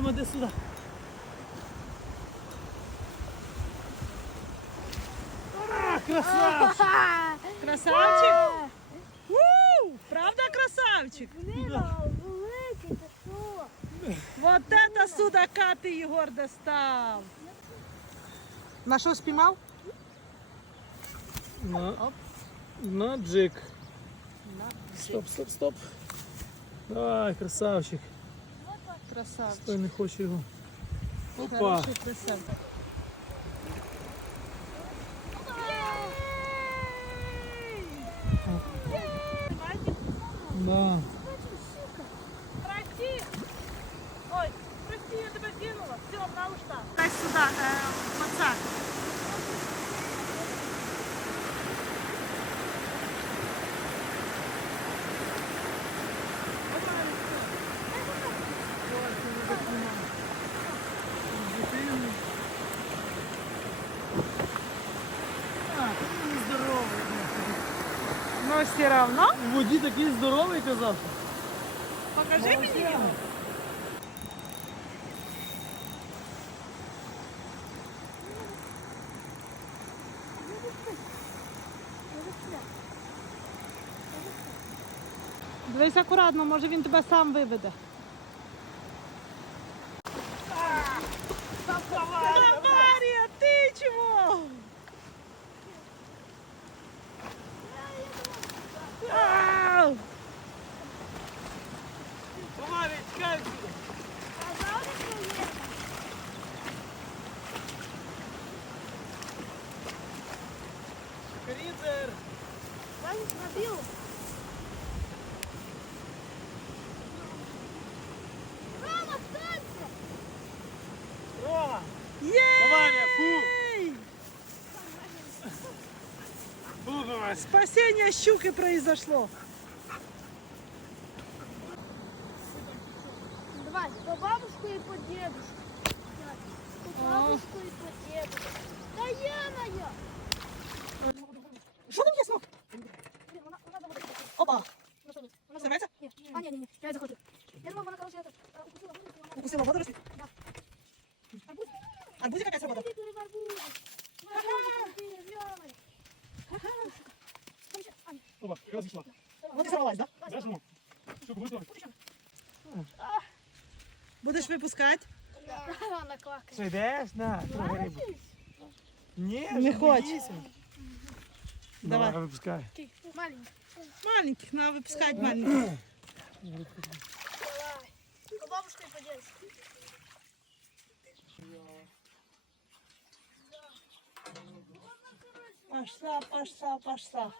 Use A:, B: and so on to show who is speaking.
A: мама, іди сюди. А, красавчик!
B: Красавчик? У, правда красавчик?
C: великий, ти що?
B: Вот это судака ти, Єгор, достав. На що спіймав?
A: На, на джик. Стоп, стоп, стоп. Давай, красавчик.
B: Красавчик.
A: Стой, не хочу його. Опа.
B: Хороший красавчик.
A: Да.
B: Прости! Ой, прости, я тебя кинула. Все, на ушла. Дай сюда, э, пацак.
A: Здоровий.
B: Но все равно.
A: У воді такий здоровий казав.
B: Покажи мне его. Дивись акуратно, може він тебе сам виведе. Спасение щуки произошло.
C: Давай, по бабушку и по дедушку. Так, По бабушку и по дедушку. Да я моя!
B: Що там є смок?
C: Блин, она, она заводит.
B: Опа.
C: Ну что, нет? Она
B: Сорвется?
C: Нет. А, не, не, не, я это захочу. Я думала, она, короче, это, э, укусила водоросль, и она-
B: Укусила водоросль?
C: Да. Арбуз?
B: Арбузик опять сработал?
C: Ты переворбуй. Ага. Ты вялый. Там еще- Ань,
A: Опа, якраз пішла.
B: Вот и сорвалась, да?
A: Знаєш, ну, щоб виставити.
B: Будеш випускати?
C: Она квакает.
A: Що, йдеш? На, трохи рибу. Ні,
B: Не
A: ж
B: хоче.
A: боїся.
B: Давай.
A: Давай, випускай.
C: Маленький.
B: Маленьких, надо выпускать маленьких.
C: Давай. По бабушку и по.
B: Пошла, пошла, пошла.